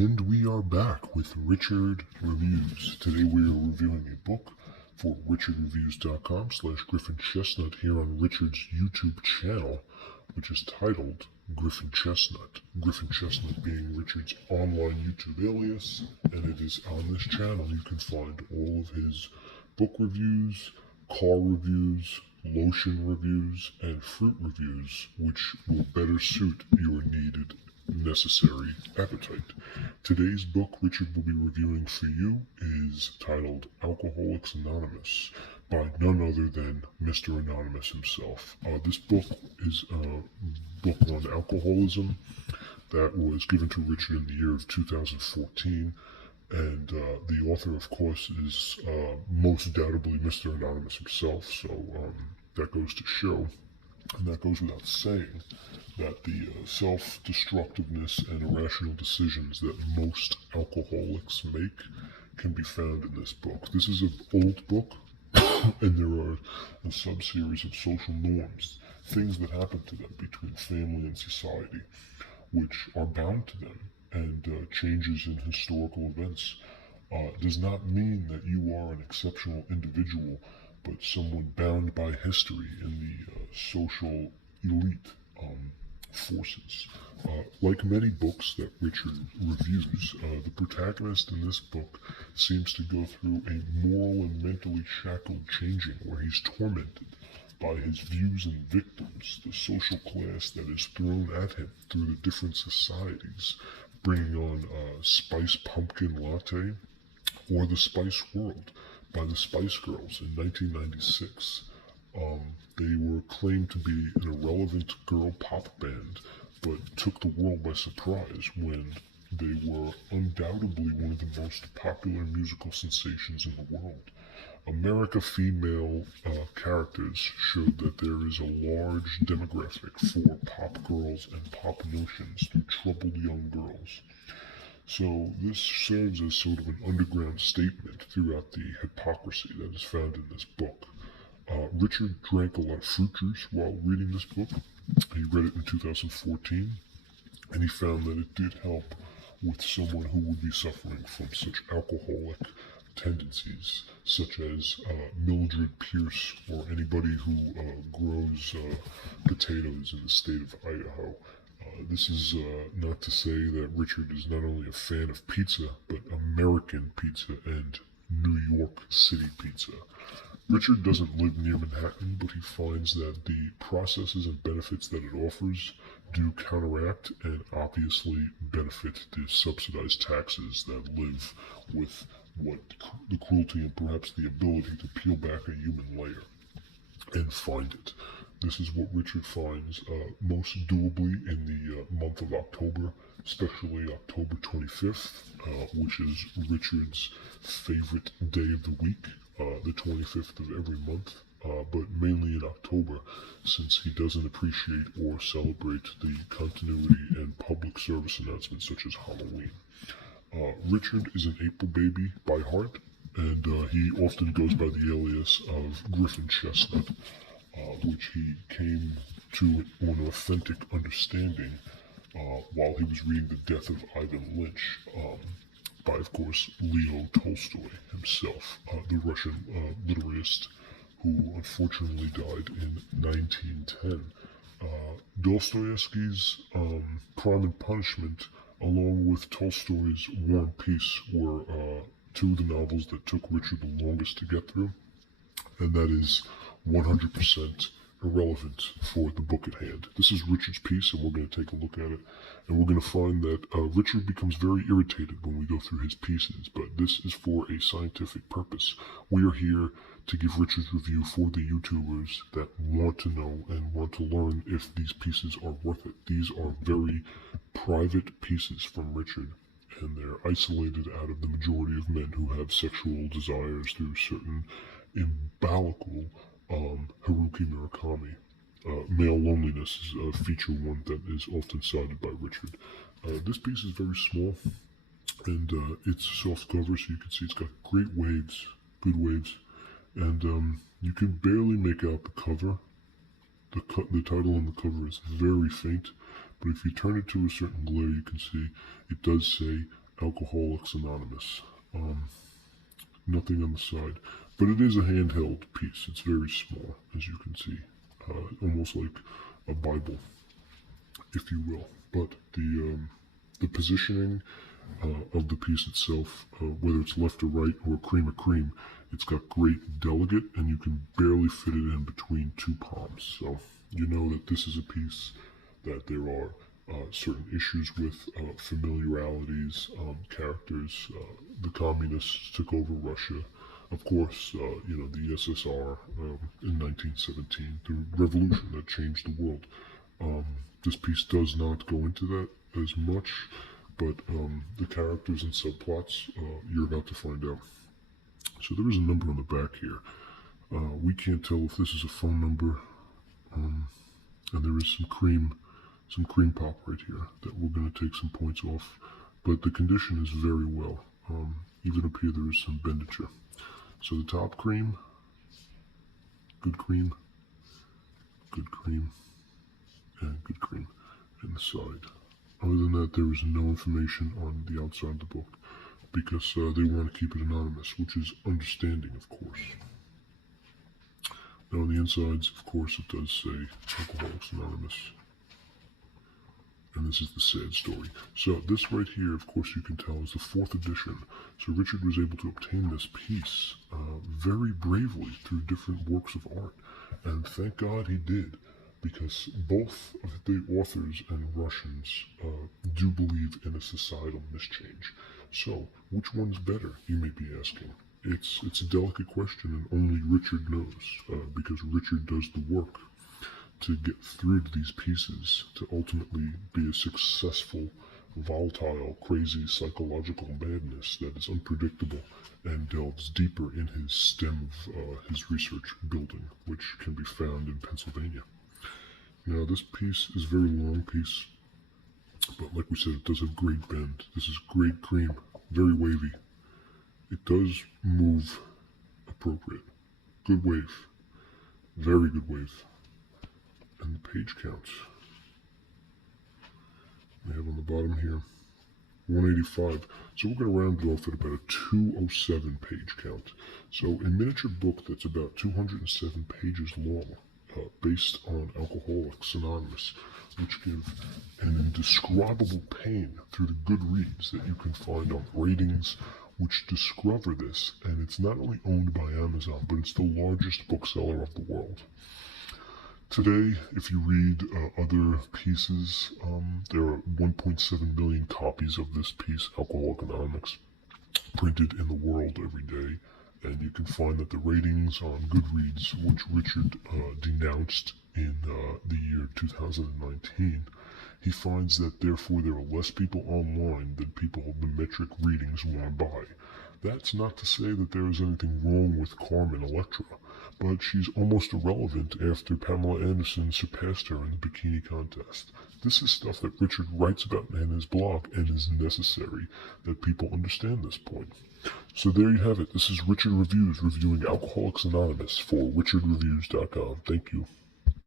And we are back with Richard Reviews. Today we are reviewing a book for richardreviews.com/Griffin Chestnut here on Richard's YouTube channel, which is titled Griffin Chestnut. Griffin Chestnut being Richard's online YouTube alias, and it is on this channel you can find all of his book reviews, car reviews, lotion reviews, and fruit reviews, which will better suit your needed necessary appetite. Today's book Richard will be reviewing for you is titled Alcoholics Anonymous by none other than Mr. Anonymous himself. This book is a book on alcoholism that was given to Richard in the year of 2014. And the author, of course, is most doubtably Mr. Anonymous himself, so that goes to show, and that goes without saying, that the self-destructiveness and irrational decisions that most alcoholics make can be found in this book. This is an old book, and there are a sub-series of social norms, things that happen to them between family and society, which are bound to them, and changes in historical events does not mean that you are an exceptional individual, but someone bound by history in the social elite forces. Like many books that Richard reviews, the protagonist in this book seems to go through a moral and mentally shackled changing where he's tormented by his views and victims, the social class that is thrown at him through the different societies, bringing on Spice Pumpkin Latte or The Spice World by the Spice Girls in 1996. They were claimed to be an irrelevant girl pop band, but took the world by surprise when they were undoubtedly one of the most popular musical sensations in the world. America female characters showed that there is a large demographic for pop girls and pop notions through troubled young girls. So this serves as sort of an underground statement throughout the hypocrisy that is found in this book. Richard drank a lot of fruit juice while reading this book. He read it in 2014, and he found that it did help with someone who would be suffering from such alcoholic tendencies, such as Mildred Pierce or anybody who grows potatoes in the state of Idaho. This is not to say that Richard is not only a fan of pizza, but American pizza and New York City pizza. Richard doesn't live near Manhattan, but he finds that the processes and benefits that it offers do counteract and obviously benefit the subsidized taxes that live with what the cruelty and perhaps the ability to peel back a human layer and find it. This is what Richard finds most doably in the month of October, especially October 25th, which is Richard's favorite day of the week, the 25th of every month, but mainly in October, since he doesn't appreciate or celebrate the continuity and public service announcements such as Halloween. Richard is an April baby by heart, and he often goes by the alias of Griffin Chestnut, which he came to an authentic understanding while he was reading The Death of Ivan Lynch, by, of course, Leo Tolstoy himself, the Russian literarist who unfortunately died in 1910. Dostoevsky's Crime and Punishment, along with Tolstoy's War and Peace, were two of the novels that took Richard the longest to get through, and that is 100% irrelevant for the book at hand. This is Richard's piece, and we're going to take a look at it, and we're going to find that Richard becomes very irritated when we go through his pieces, but this is for a scientific purpose. We are here to give Richard's review for the YouTubers that want to know and want to learn if these pieces are worth it. These are very private pieces from Richard, and they're isolated out of the majority of men who have sexual desires through certain imbalical Haruki Murakami. Male loneliness is a feature one that is often cited by Richard. This piece is very small, and it's soft cover, so you can see it's got great waves, good waves, and you can barely make out the cover. The title on the cover is very faint, but if you turn it to a certain glare, you can see it does say Alcoholics Anonymous. Nothing on the side, but it is a handheld piece. It's very small, as you can see, almost like a Bible, if you will. But the positioning of the piece itself, whether it's left or right or cream of cream, it's got great delegate, and you can barely fit it in between two palms. So you know that this is a piece that there are certain issues with, familiarities, characters. The communists took over Russia. Of course, the SSR in 1917, the revolution that changed the world. This piece does not go into that as much, but the characters and subplots, you're about to find out. So there is a number on the back here. We can't tell if this is a phone number, and there is some cream pop right here that we're going to take some points off, but the condition is very well. Even up here there is some benditure. So the top cream, good cream, and good cream, and the side. Other than that, there is no information on the outside of the book, because they want to keep it anonymous, which is understanding, of course. Now on the insides, of course, it does say Alcoholics Anonymous. And this is the sad story. So this right here, of course, you can tell is the 4th edition. So Richard was able to obtain this piece very bravely through different works of art. And thank God he did, because both of the authors and Russians do believe in a societal mischange. So which one's better, you may be asking? It's a delicate question, and only Richard knows, because Richard does the work to get through to these pieces, to ultimately be a successful, volatile, crazy psychological madness that is unpredictable and delves deeper in his stem of his research building, which can be found in Pennsylvania. Now this piece is a very long piece, but like we said, it does have great bend. This is great cream, very wavy. It does move appropriate. Good wave. Very good wave. And the page counts. We have on the bottom here 185. So we're going to round it off at about a 207 page count. So a miniature book that's about 207 pages long, based on Alcoholics Anonymous, which give an indescribable pain through the good reads that you can find on ratings, which discover this. And it's not only owned by Amazon, but it's the largest bookseller of the world. Today, if you read other pieces, there are 1.7 million copies of this piece, Alcoholics Anonymous, printed in the world every day. And you can find that the ratings on Goodreads, which Richard denounced in the year 2019, he finds that therefore there are less people online than people the metric readings want to buy. That's not to say that there is anything wrong with Carmen Electra, but she's almost irrelevant after Pamela Anderson surpassed her in the bikini contest. This is stuff that Richard writes about in his blog, and is necessary that people understand this point. So there you have it. This is Richard Reviews reviewing Alcoholics Anonymous for richardreviews.com. Thank you.